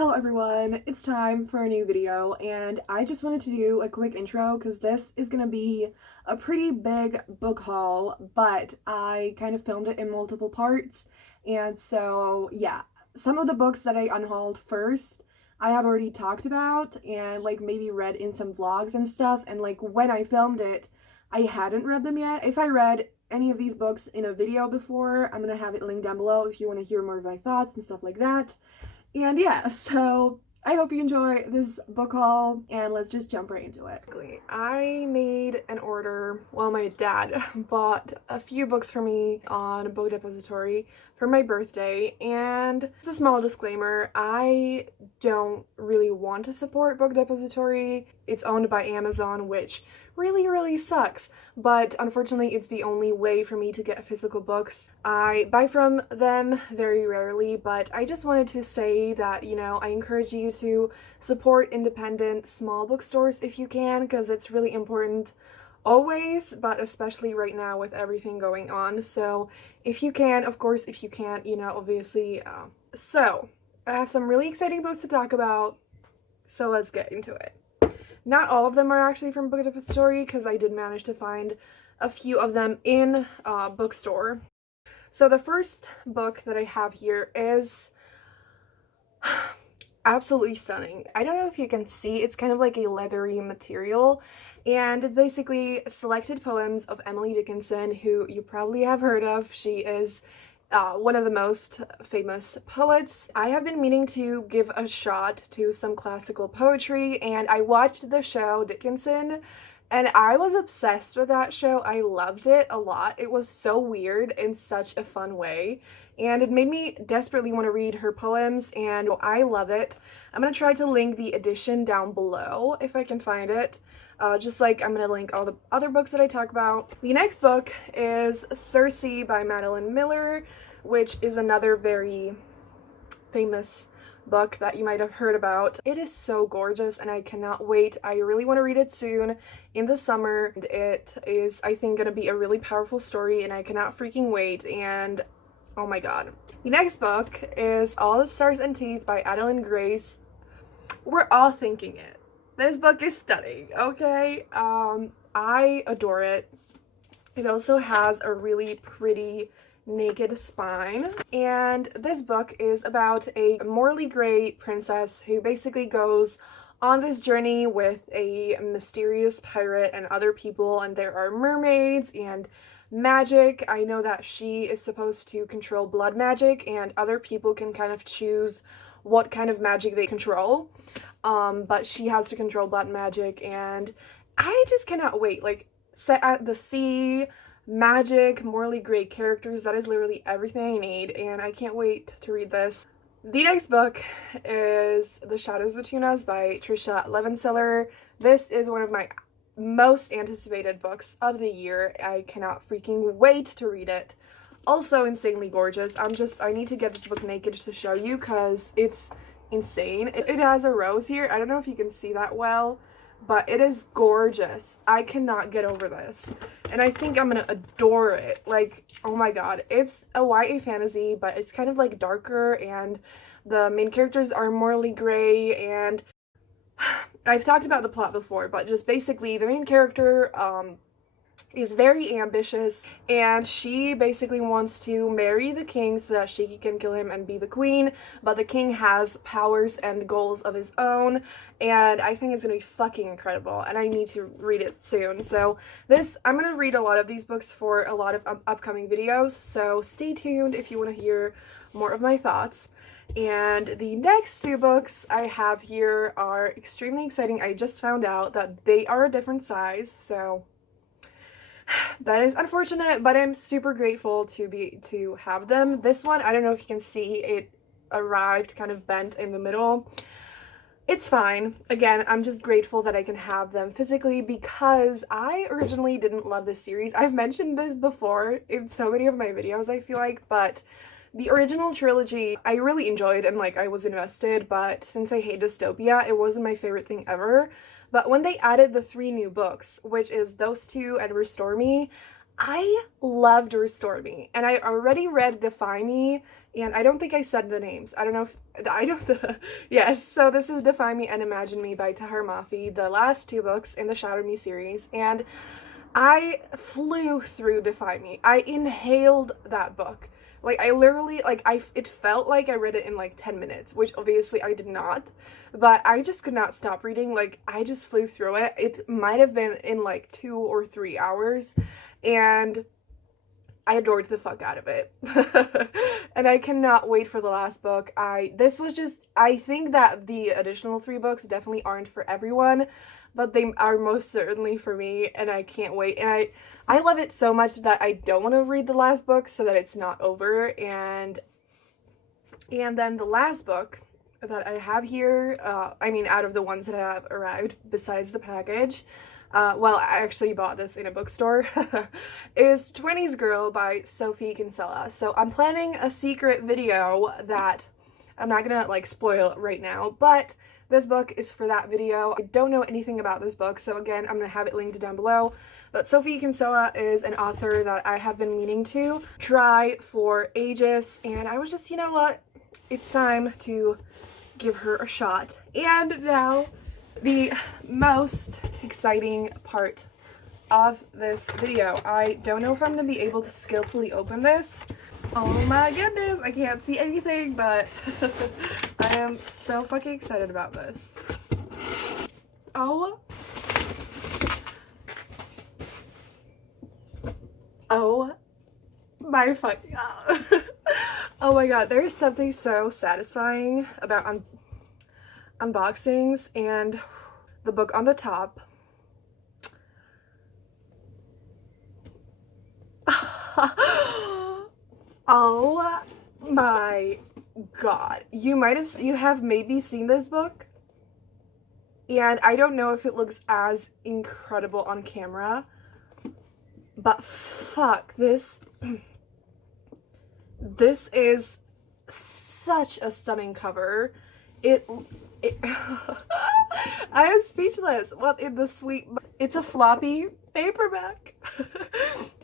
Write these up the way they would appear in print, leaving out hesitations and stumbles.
Hello everyone, it's time for a new video and I just wanted to do a quick intro because this is gonna be a pretty big book haul, but I kind of filmed it in multiple parts. And so yeah, some of the books that I unhauled first I have already talked about and like maybe read in some vlogs and stuff, and like when I filmed it I hadn't read them yet. If I read any of these books in a video before, I'm gonna have it linked down below if you want to hear more of my thoughts and stuff like that. And yeah, so I hope you enjoy this book haul and let's just jump right into it. I made an order, well, my dad bought a few books for me on Book Depository for my birthday, and it's a small disclaimer, I don't really want to support Book Depository. It's owned by Amazon, which really sucks, but unfortunately it's the only way for me to get physical books. I buy from them very rarely, but I just wanted to say that, you know, I encourage you to support independent small bookstores if you can, because it's really important always, but especially right now with everything going on. So if you can, of course, if you can't, you know, obviously. So I have some really exciting books to talk about, so let's get into it. Not all of them are actually from Book Depository because I did manage to find a few of them in a bookstore. So the first book that I have here is absolutely stunning. I don't know if you can see, it's kind of like a leathery material, and it's basically selected poems of Emily Dickinson, who you probably have heard of. She is one of the most famous poets. I have been meaning to give a shot to some classical poetry, and I watched the show Dickinson and I was obsessed with that show. I loved it a lot. It was so weird in such a fun way, and it made me desperately want to read her poems, and I love it. I'm gonna try to link the edition down below if I can find it. Just like I'm gonna link all the other books that I talk about. The next book is Circe by Madeline Miller, which is another very famous book that you might have heard about. It is so gorgeous and I cannot wait. I really want to read it soon in the summer. It is, I think, gonna be a really powerful story and I cannot freaking wait, and oh my god. The next book is All the Stars and Teeth by Adalyn Grace. We're all thinking it. This book is stunning, okay? I adore it. It also has a really pretty naked spine, and this book is about a morally gray princess who basically goes on this journey with a mysterious pirate and other people, and there are mermaids and magic. I know that she is supposed to control blood magic, and other people can kind of choose what kind of magic they control, but she has to control blood magic, and I just cannot wait. Like, set at the sea, magic, morally great characters, that is literally everything I need, and I can't wait to read this. The next book is The Shadows Between Us by Tricia Levenseller. This is one of my most anticipated books of the year. I cannot freaking wait to read it. Also insanely gorgeous. I need to get this book naked to show you because it's insane. It has a rose here. I don't know if you can see that well, but it is gorgeous. I cannot get over this, and I think I'm gonna adore it. Like, oh my god. It's a YA fantasy, but it's kind of like darker, and the main characters are morally gray, and I've talked about the plot before, but just basically the main character is very ambitious, and she basically wants to marry the king so that she can kill him and be the queen, but the king has powers and goals of his own, and I think it's gonna be fucking incredible, and I need to read it soon. So I'm gonna read a lot of these books for a lot of upcoming videos, so stay tuned if you want to hear more of my thoughts. And the next two books I have here are extremely exciting. I just found out that they are a different size, so that is unfortunate, but I'm super grateful to have them. This one, I don't know if you can see, it arrived kind of bent in the middle. It's fine. Again, I'm just grateful that I can have them physically because I originally didn't love this series. I've mentioned this before in so many of my videos, I feel like, but the original trilogy I really enjoyed and like I was invested, but since I hate dystopia, it wasn't my favorite thing ever. But when they added the 3 new books, which is those 2 and Restore Me, I loved Restore Me, and I already read Defy Me, And I don't think I said the names. I don't know if I don't. Yes, so this is Define Me and Imagine Me by Tahar Mafi, the last two books in the Shadow Me series, and I flew through Define Me. I inhaled that book. Like, I literally, like, it felt like I read it in like 10 minutes, which obviously I did not, but I just could not stop reading. Like, I just flew through it. It might have been in like 2 or 3 hours, and I adored the fuck out of it. And I cannot wait for the last book. I think that the additional 3 books definitely aren't for everyone, but they are most certainly for me, and I can't wait. And I love it so much that I don't want to read the last book so that it's not over. And then the last book that I have here, I mean, out of the ones that have arrived besides the package, well, I actually bought this in a bookstore, is 20s Girl by Sophie Kinsella. So I'm planning a secret video that I'm not gonna like spoil right now, but this book is for that video. I don't know anything about this book, so again, I'm gonna have it linked down below. But Sophie Kinsella is an author that I have been meaning to try for ages, and I was just, you know what, it's time to give her a shot. And now, the most exciting part of this video. I don't know if I'm gonna be able to skillfully open this. Oh my goodness, I can't see anything, but I am so fucking excited about this. Oh my fucking god. Oh my god, there is something so satisfying about unboxings and the book on the top. Oh my god. You have maybe seen this book, and I don't know if it looks as incredible on camera, but fuck, this is such a stunning cover. It I am speechless. What in the sweet... It's a floppy paperback.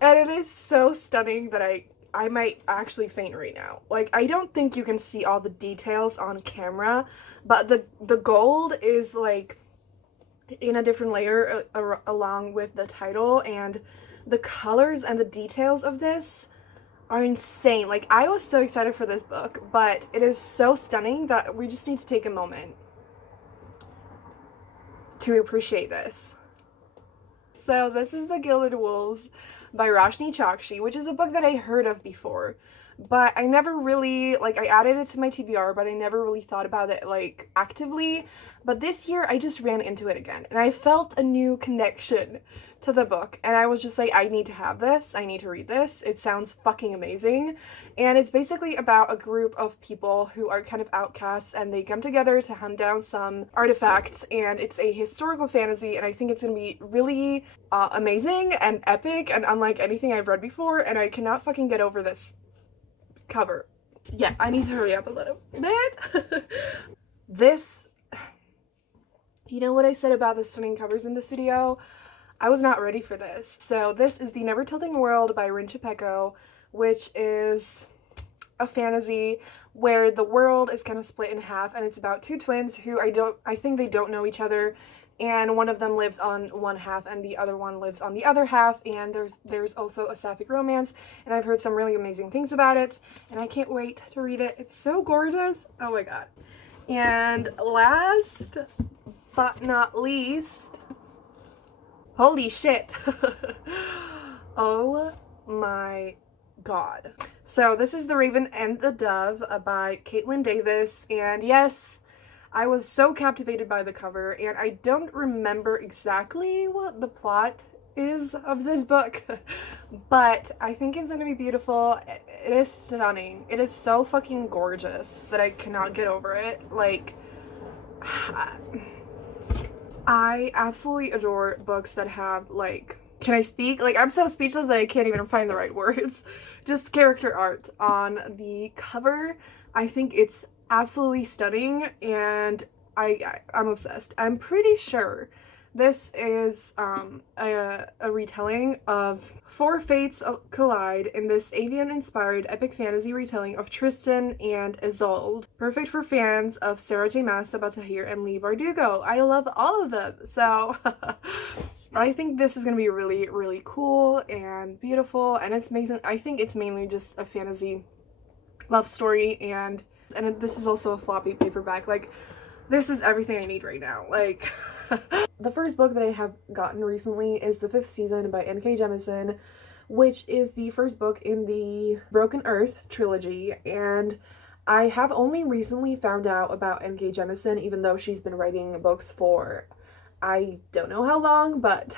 And it is so stunning that I might actually faint right now. Like, I don't think you can see all the details on camera, but the gold is like in a different layer along with the title, and the colors and the details of this are insane. Like, I was so excited for this book, but it is so stunning that we just need to take a moment to appreciate this. So this is The Gilded Wolves by Roshni Chokshi, which is a book that I heard of before, but I never really, like, I added it to my TBR, but I never really thought about it, like, actively. But this year, I just ran into it again, and I felt a new connection to the book, and I was just like, I need to have this, I need to read this, it sounds fucking amazing. And it's basically about a group of people who are kind of outcasts, and they come together to hunt down some artifacts, and it's a historical fantasy, and I think it's gonna be really amazing and epic and unlike anything I've read before, and I cannot fucking get over this cover. Yeah, I need to hurry up a little bit. This, you know what I said about the stunning covers in this video? I was not ready for this. So this is The Never Tilting World by Rin Chupeco, which is a fantasy where the world is kind of split in half, and it's about two twins who I think they don't know each other, and one of them lives on one half and the other one lives on the other half, and there's also a sapphic romance, and I've heard some really amazing things about it, and I can't wait to read it. It's so gorgeous. Oh my god. And last but not least, holy shit. Oh my god. So this is The Raven and the Dove by Caitlin Davis, and yes, I was so captivated by the cover, and I don't remember exactly what the plot is of this book, but I think it's gonna be beautiful. It is stunning. It is so fucking gorgeous that I cannot get over it. Like, I absolutely adore books that have, like, can I speak? Like, I'm so speechless that I can't even find the right words. Just character art on the cover. I think it's absolutely stunning, and I'm obsessed. I'm pretty sure This is a retelling of Four Fates Collide in this avian-inspired epic fantasy retelling of Tristan and Isolde. Perfect for fans of Sarah J. Maas, Sabatahir, and Leigh Bardugo. I love all of them, so I think this is going to be really, really cool and beautiful, and it's amazing. I think it's mainly just a fantasy love story, and this is also a floppy paperback. Like, this is everything I need right now. Like, the first book that I have gotten recently is The Fifth Season by N.K. Jemisin, which is the first book in the Broken Earth trilogy, and I have only recently found out about N.K. Jemisin, even though she's been writing books for I don't know how long, but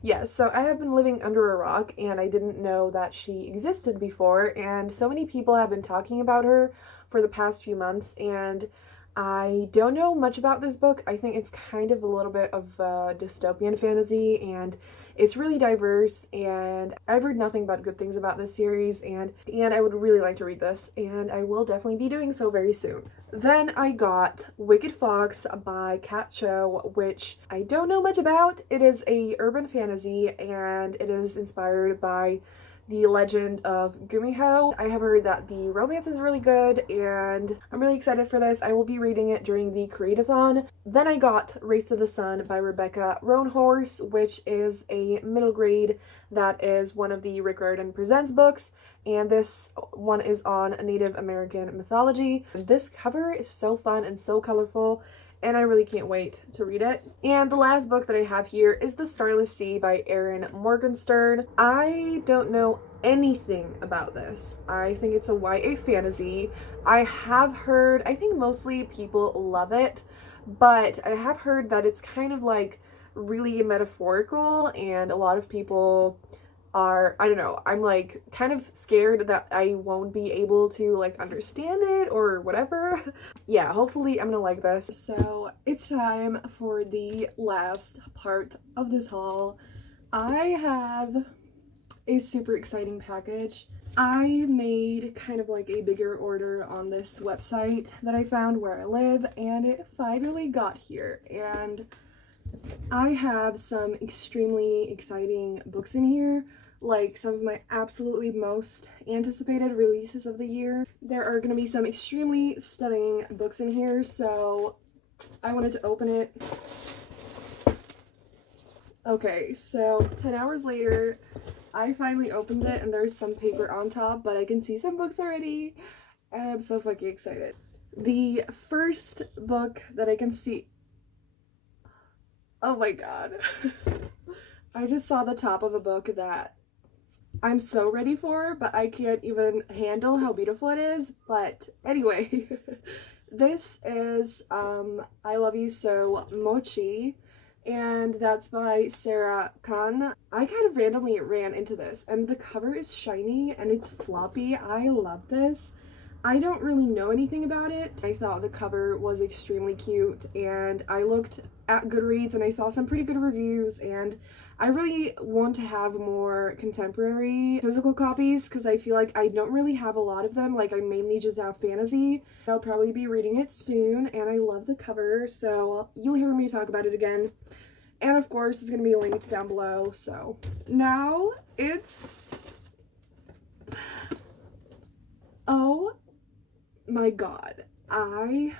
yes, so I have been living under a rock and I didn't know that she existed before, and so many people have been talking about her for the past few months, and I don't know much about this book. I think it's kind of a little bit of dystopian fantasy, and it's really diverse, and I've heard nothing but good things about this series, and I would really like to read this, and I will definitely be doing so very soon. Then I got Wicked Fox by Kat Cho, which I don't know much about. It is a urban fantasy, and it is inspired by the legend of Gumiho. I have heard that the romance is really good, and I'm really excited for this. I will be reading it during the Create-a-thon. Then I got Race to the Sun by Rebecca Roanhorse, which is a middle grade that is one of the Rick Riordan Presents books, and this one is on Native American mythology. This cover is so fun and so colorful, and I really can't wait to read it. And the last book that I have here is The Starless Sea by Erin Morgenstern. I don't know anything about this. I think it's a YA fantasy. I have heard, I think mostly people love it, but I have heard that it's kind of like really metaphorical, and a lot of people are, I don't know, I'm like kind of scared that I won't be able to like understand it or whatever. Yeah, hopefully I'm gonna like this. So it's time for the last part of this haul. I have a super exciting package. I made kind of like a bigger order on this website that I found where I live, and it finally got here, and I have some extremely exciting books in here, like some of my absolutely most anticipated releases of the year. There are going to be some extremely stunning books in here, so I wanted to open it. Okay, so 10 hours later, I finally opened it, and there's some paper on top, but I can see some books already, and I'm so fucking excited. The first book that I can see... Oh my god. I just saw the top of a book that I'm so ready for, but I can't even handle how beautiful it is. But anyway, this is I Love You So Mochi, and that's by Sarah Khan. I kind of randomly ran into this, and the cover is shiny and it's floppy. I love this. I don't really know anything about it. I thought the cover was extremely cute, and I looked at Goodreads and I saw some pretty good reviews, and I really want to have more contemporary physical copies because I feel like I don't really have a lot of them. Like, I mainly just have fantasy. I'll probably be reading it soon, and I love the cover, so you'll hear me talk about it again. And of course, it's going to be linked down below. So now it's... Oh my god, I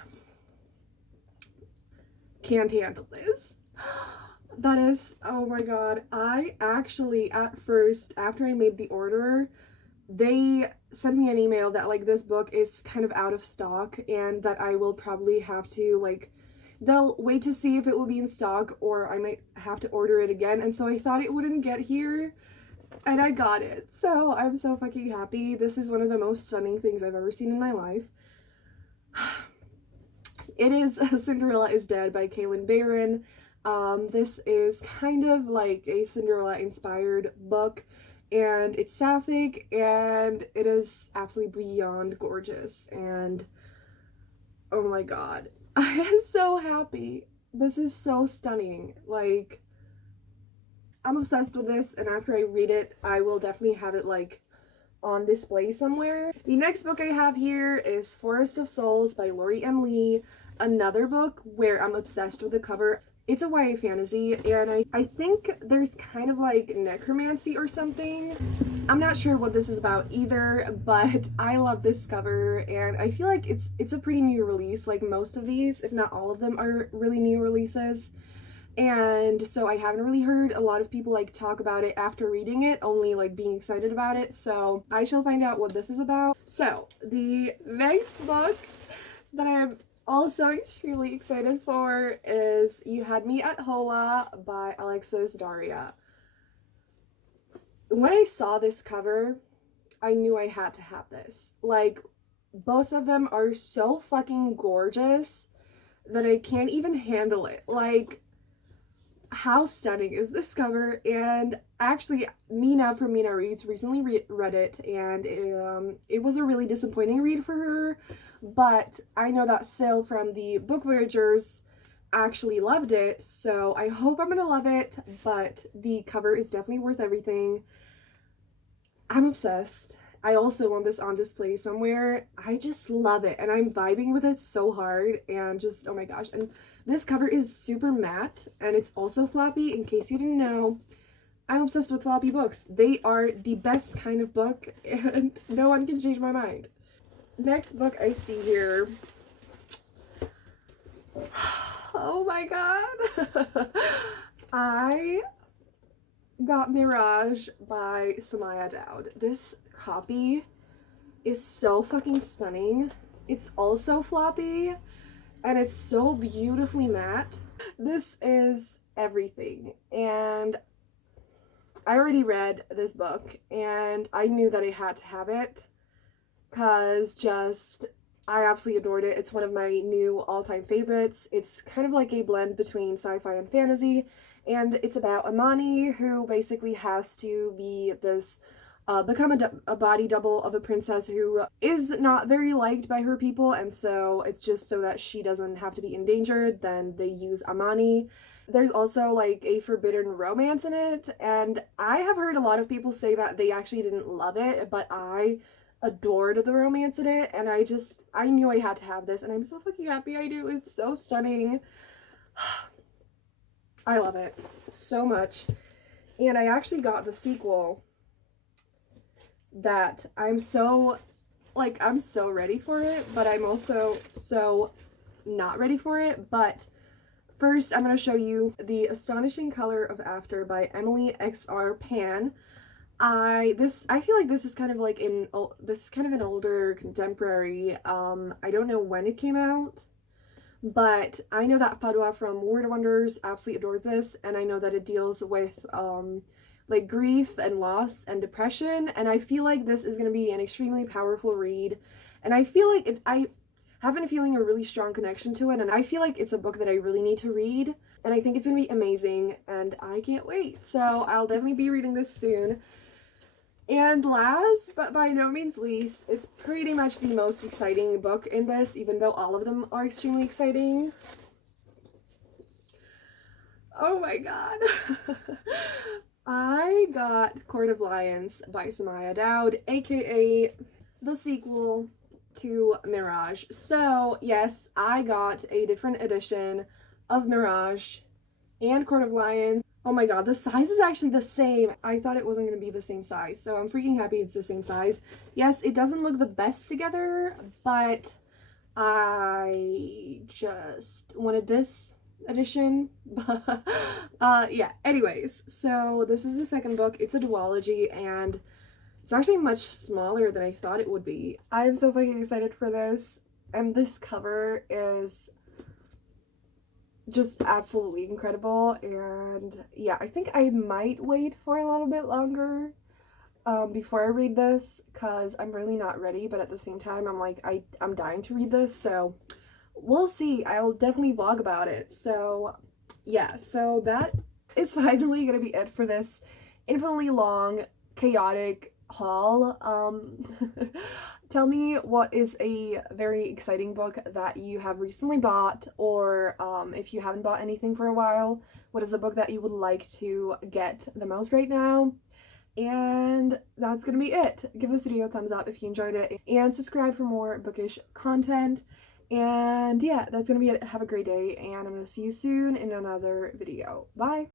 can't handle this. That is, oh my god, I actually, at first, after I made the order, they sent me an email that like this book is kind of out of stock, and that I will probably have to like, they'll wait to see if it will be in stock, or I might have to order it again. And so I thought it wouldn't get here, and I got it. So I'm so fucking happy. This is one of the most stunning things I've ever seen in my life. It is Cinderella is Dead by Kalynn Bayron. This is kind of like a Cinderella inspired book, and it's sapphic, and it is absolutely beyond gorgeous, and oh my god, I am so happy. This is so stunning. Like, I'm obsessed with this, and after I read it, I will definitely have it like on display somewhere. The next book I have here is Forest of Souls by Lori M. Lee, another book where I'm obsessed with the cover. It's a YA fantasy, and I think there's kind of like necromancy or something. I'm not sure what this is about either, but I love this cover, and I feel like it's a pretty new release. Like most of these, if not all of them, are really new releases. And so I haven't really heard a lot of people like talk about it after reading it, only like being excited about it. So I shall find out what this is about. So the next book that I'm also extremely excited for is You Had Me at Hola by Alexis Daria. When I saw this cover, I knew I had to have this. Like, both of them are so fucking gorgeous that I can't even handle it. Like, how stunning is this cover? And actually, Mina from Mina Reads recently read it, and it was a really disappointing read for her, but I know that Sil from the Book Voyagers actually loved it, so I hope I'm gonna love it, but the cover is definitely worth everything. I'm obsessed. I also want this on display somewhere. I just love it, and I'm vibing with it so hard, and just, oh my gosh. And this cover is super matte, and it's also floppy. In case you didn't know, I'm obsessed with floppy books. They are the best kind of book, and no one can change my mind. Next book I see here. Oh my god. I got Mirage by Samaya Dowd. This copy is so fucking stunning. It's also floppy, and it's so beautifully matte. This is everything, and I already read this book, and I knew that I had to have it, because just, I absolutely adored it. It's one of my new all-time favorites. It's kind of like a blend between sci-fi and fantasy, and it's about Amani, who basically has to be this become a body double of a princess who is not very liked by her people, and so it's just so that she doesn't have to be endangered, then they use Amani. There's also like a forbidden romance in it, and I have heard a lot of people say that they actually didn't love it, but I adored the romance in it, and I knew I had to have this, and I'm so fucking happy I do. It's so stunning. I love it so much. And I actually got the sequel that I'm so ready for it, but I'm also so not ready for it. But first, I'm going to show you The Astonishing Color of After by Emily X.R. Pan. I feel like this is kind of like an older contemporary. I don't know when it came out, but I know that Fadwa from Word of Wonders absolutely adores this, and I know that it deals with like grief and loss and depression, and I feel like this is going to be an extremely powerful read, and I feel like I have been feeling a really strong connection to it, and I feel like it's a book that I really need to read, and I think it's going to be amazing, and I can't wait. So I'll definitely be reading this soon. And last, but by no means least, it's pretty much the most exciting book in this, even though all of them are extremely exciting. Oh my god. I got Court of Lions by Samaya Dowd, aka the sequel to Mirage. So yes, I got a different edition of Mirage and Court of Lions. Oh my god, the size is actually the same. I thought it wasn't going to be the same size, so I'm freaking happy it's the same size. Yes, it doesn't look the best together, but I just wanted this edition. Yeah, anyways, so this is the second book. It's a duology, and it's actually much smaller than I thought it would be. I am so fucking excited for this, and this cover is just absolutely incredible. And yeah, I think I might wait for a little bit longer before I read this, because I'm really not ready, but at the same time I'm like, I'm dying to read this, so we'll see. I'll definitely vlog about it. So yeah, so that is finally gonna be it for this infinitely long, chaotic haul. Tell me what is a very exciting book that you have recently bought, or if you haven't bought anything for a while, what is a book that you would like to get the most right now? And that's gonna be it. Give this video a thumbs up if you enjoyed it, and subscribe for more bookish content. And yeah, that's gonna be it. Have a great day, and I'm gonna see you soon in another video. Bye!